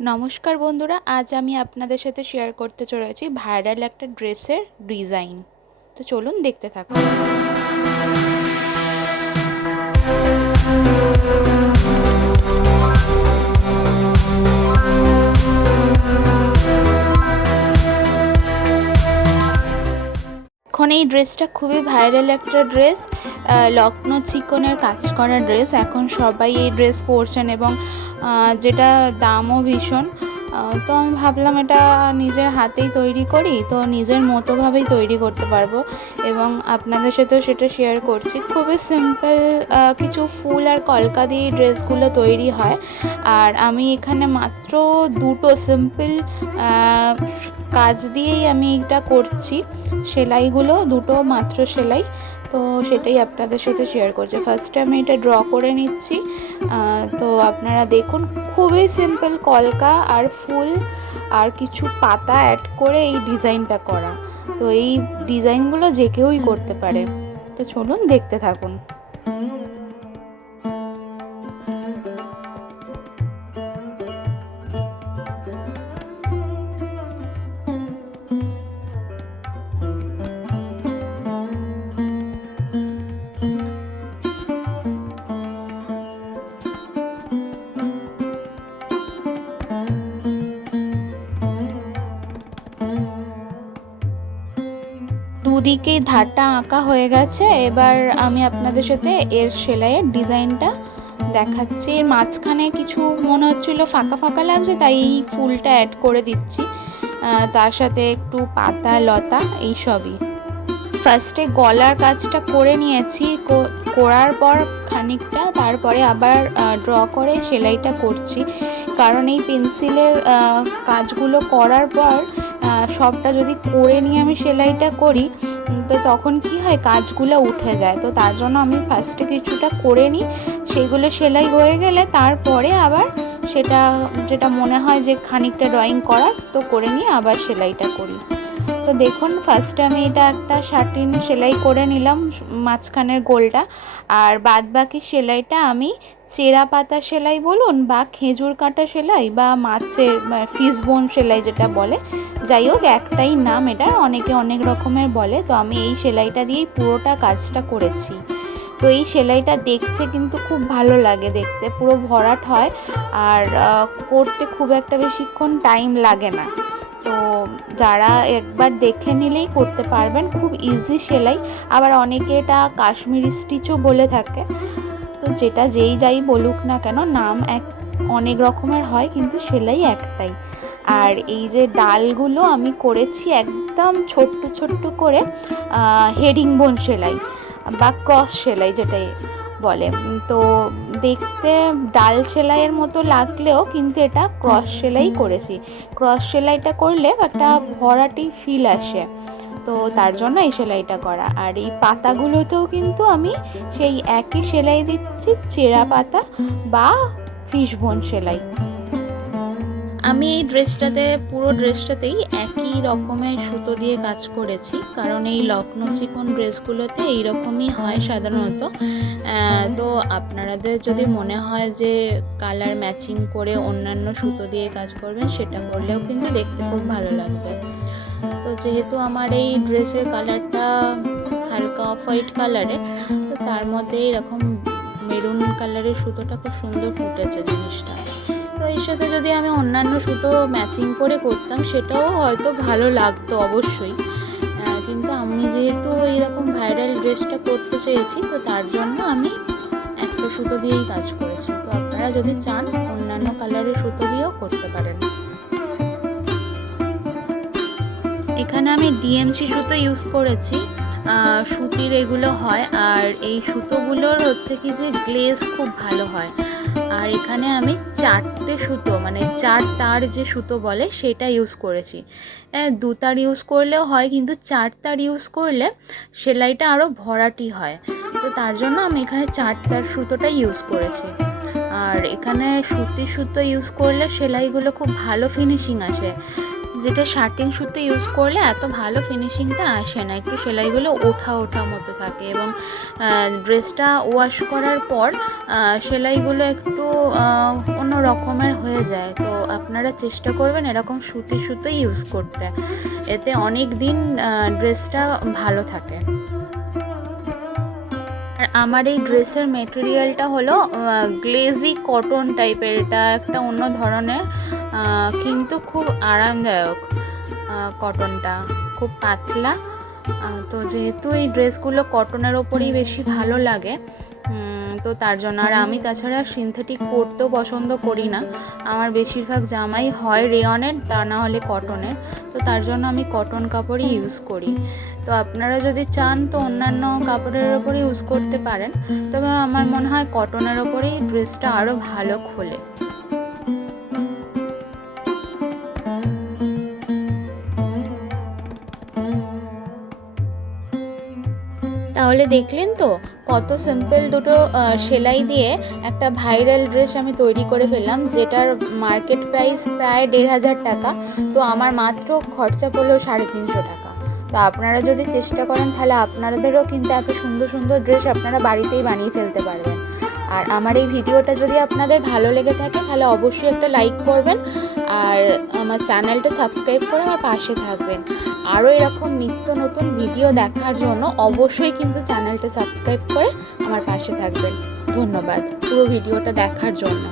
নমস্কার বন্ধুরা, আজ আমি আপনাদের সাথে শেয়ার করতে চলেছি ভাইরাল একটা ড্রেসের ডিজাইন। তো চলুন দেখতে থাকুন। এখন এই ড্রেসটা খুবই ভাইরাল একটা ড্রেস, লখনৌ চিকনের কাজ করা ড্রেস। এখন সবাই এই ড্রেস পরছেন এবং যেটা দামও ভীষণ। তো আমি ভাবলাম এটা নিজের হাতেই তৈরি করি, তো নিজের মতোভাবেই তৈরি করতে পারবো এবং আপনাদের সাথেও সেটা শেয়ার করছি। খুবই সিম্পল কিছু ফুল আর কলকা দিয়ে ড্রেসগুলো তৈরি হয়। আর আমি এখানে মাত্র দুটো সিম্পল কাজ দিয়েই আমি এটা করছি। সেলাইগুলো দুটো মাত্র সেলাই, তো সেটাই আপনাদের সাথে শেয়ার করছি। ফার্স্টে আমি এটা ড্র করে নিচ্ছি। তো আপনারা দেখুন, খুবই সিম্পল কলকা আর ফুল আর কিছু পাতা অ্যাড করে এই ডিজাইনটা করা। তো এই ডিজাইনগুলো যে কেউই করতে পারে। তো চলুন দেখতে থাকুন। দুদিকেই ধারটা আঁকা হয়ে গেছে। এবার আমি আপনাদের সাথে এর সেলাইয়ের ডিজাইনটা দেখাচ্ছি। এর মাঝখানে কিছু মনে হচ্ছিল ফাঁকা ফাঁকা লাগছে, তাই এই ফুলটা অ্যাড করে দিচ্ছি। তার সাথে একটু পাতা লতা এইসবই। ফার্স্টে গলার কাজটা করে নিয়েছি, করার পর খানিকটা তারপরে আবার ড্র করে সেলাইটা করছি। কারণ এই পেন্সিলের কাজগুলো করার পর সবটা যদি করে নিয়ে আমি সেলাইটা করি, তো তখন কি হয়, কাজগুলো উঠে যায়। তো তার জন্য আমি ফার্স্টে কিছুটা করে নিই, সেগুলো সেলাই হয়ে গেলে তারপরে আবার সেটা যেটা মনে হয় যে খানিকটা ড্রয়িং করার, তো করে নিয়ে আবার সেলাইটা করি। তো দেখুন, ফার্স্টে আমি এটা একটা শার্টিন সেলাই করে নিলাম মাঝখানের গোলটা, আর বাদ বাকি সেলাইটা আমি চেরা পাতা সেলাই বলুন বা খেজুর কাটা সেলাই বা মাছের ফিশ বোন সেলাই যেটা বলে, যাই হোক একটাই নাম, এটা অনেকে অনেক রকমের বলে। তো আমি এই সেলাইটা দিয়েই পুরোটা কাজটা করেছি। তো এই সেলাইটা দেখতে কিন্তু খুব ভালো লাগে, দেখতে পুরো ভরাট হয় আর করতে খুব একটা বেশিক্ষণ টাইম লাগে না। তো যারা একবার দেখে নিলেই করতে পারবেন, খুব ইজি সেলাই। আবার অনেকে এটা কাশ্মীরি স্টিচও বলে থাকে। তো যেটা যেই যাই বলুক না কেন, নাম অনেক রকমের হয়, কিন্তু সেলাই একটাই। আর এই যে ডালগুলো আমি করেছি একদম ছোট্ট ছোট্ট করে হেডিং বোন সেলাই বা ক্রস সেলাই যেটাই বলে। তো দেখতে ডাল সেলাইয়ের মতো লাগলেও কিন্তু এটা ক্রস সেলাই করেছি। ক্রস সেলাইটা করলে একটা ভরাটি ফিল আসে, তো তার জন্য এই সেলাইটা করা। আর এই পাতাগুলোতেও কিন্তু আমি সেই একই সেলাই দিচ্ছি, চেরা পাতা বা ফিশ বোন সেলাই। আমি এই ড্রেসটাতে পুরো ড্রেসটাতেই একই রকমের সুতো দিয়ে কাজ করেছি, কারণ এই লখনৌ চিকন ড্রেসগুলোতে এইরকমই হয় সাধারণত। তো আপনাদের যদি মনে হয় যে কালার ম্যাচিং করে অন্যান্য সুতো দিয়ে কাজ করবেন, সেটা করলেও কিন্তু দেখতে খুব ভালো লাগবে। তো যেহেতু আমার এই ড্রেসের কালারটা হালকা অফ হোয়াইট কালারের, তো তার মধ্যে এরকম মেরুন কালারের সুতোটা খুব সুন্দর ফুটেছে জিনিসটা। তো এর সাথে যদি আমি অন্যান্য সুতো ম্যাচিং করে করতাম, সেটাও হয়তো ভালো লাগতো অবশ্যই। কিন্তু আমি যেহেতু এইরকম ভাইরাল ড্রেসটা করতে চেয়েছি, তো তার জন্য আমি একটা সুতো দিয়েই কাজ করেছি। তো আপনারা যদি চান অন্যান্য কালারের সুতো দিয়েও করতে পারেন। এখানে আমি ডিএমসি সুতো ইউজ করেছি, সুতির এগুলো হয়। আর এই সুতোগুলোর হচ্ছে কি যে গ্লেজ খুব ভালো হয়। আর এখানে আমি 4টে সুতো, মানে 4 তার যে সুতো বলে সেটা ইউজ করেছি। 2 তার ইউজ করলেও হয়, কিন্তু 4 তার ইউজ করলে সেলাইটা আরও ভরাটি হয়। তো তার জন্য আমি এখানে 4 তার সুতোটা ইউজ করেছি। আর এখানে সুতির সুতো ইউজ করলে সেলাইগুলো খুব ভালো ফিনিশিং আসে। যেটা শার্টিং সুতো ইউজ করলে এত ভালো ফিনিশিংটা আসে না, একটু সেলাইগুলো ওঠা ওঠা মতো থাকে এবং ড্রেসটা ওয়াশ করার পর সেলাইগুলো একটু অন্য রকমের হয়ে যায়। তো আপনারা চেষ্টা করবেন এরকম সুতি সুতো ইউজ করতে, এতে অনেক দিন ড্রেসটা ভালো থাকে। আর আমার এই ড্রেসের মেটেরিয়ালটা হলো গ্লেজি কটন টাইপের, এটা একটা অন্য ধরনের কিন্তু খুব আরামদায়ক। কটনটা খুব পাতলা, তো যেহেতু এই ড্রেসগুলো কটনের ওপরেই বেশি ভালো লাগে তো তার জন্য। আর আমি তাছাড়া সিনথেটিক পরতেও পছন্দ করি না, আমার বেশিরভাগ জামাই হয় রেয়নের, তা না হলে কটনের, তো তার জন্য আমি কটন কাপড়ই ইউজ করি। তো আপনারা যদি চান তো অন্যান্য কাপড়ের ওপরে ইউজ করতে পারেন, তবে আমার মনে হয় কটনের ওপরেই ড্রেসটা আরও ভালো খোলে। তাহলে দেখলেন তো কত সিম্পল দুটো সেলাই দিয়ে একটা ভাইরাল ড্রেস আমি তৈরি করে ফেললাম, যেটার মার্কেট প্রাইস প্রায় 1,500 টাকা। তো আমার মাত্র খরচা পড়লো 350 টাকা। তো আপনারা যদি চেষ্টা করেন তাহলে আপনাদেরও কিন্তু এত সুন্দর সুন্দর ড্রেস আপনারা বাড়িতেই বানিয়ে ফেলতে পারবেন। আর আমার এই ভিডিওটা যদি আপনাদের ভালো লেগে থাকে তাহলে অবশ্যই একটা লাইক করবেন, আর আমার চ্যানেলটা সাবস্ক্রাইব করে আমার পাশে থাকবেন। আরও এরকম নিত্য নতুন ভিডিও দেখার জন্য অবশ্যই কিন্তু চ্যানেলটা সাবস্ক্রাইব করে আমার পাশে থাকবেন। ধন্যবাদ পুরো ভিডিওটা দেখার জন্য।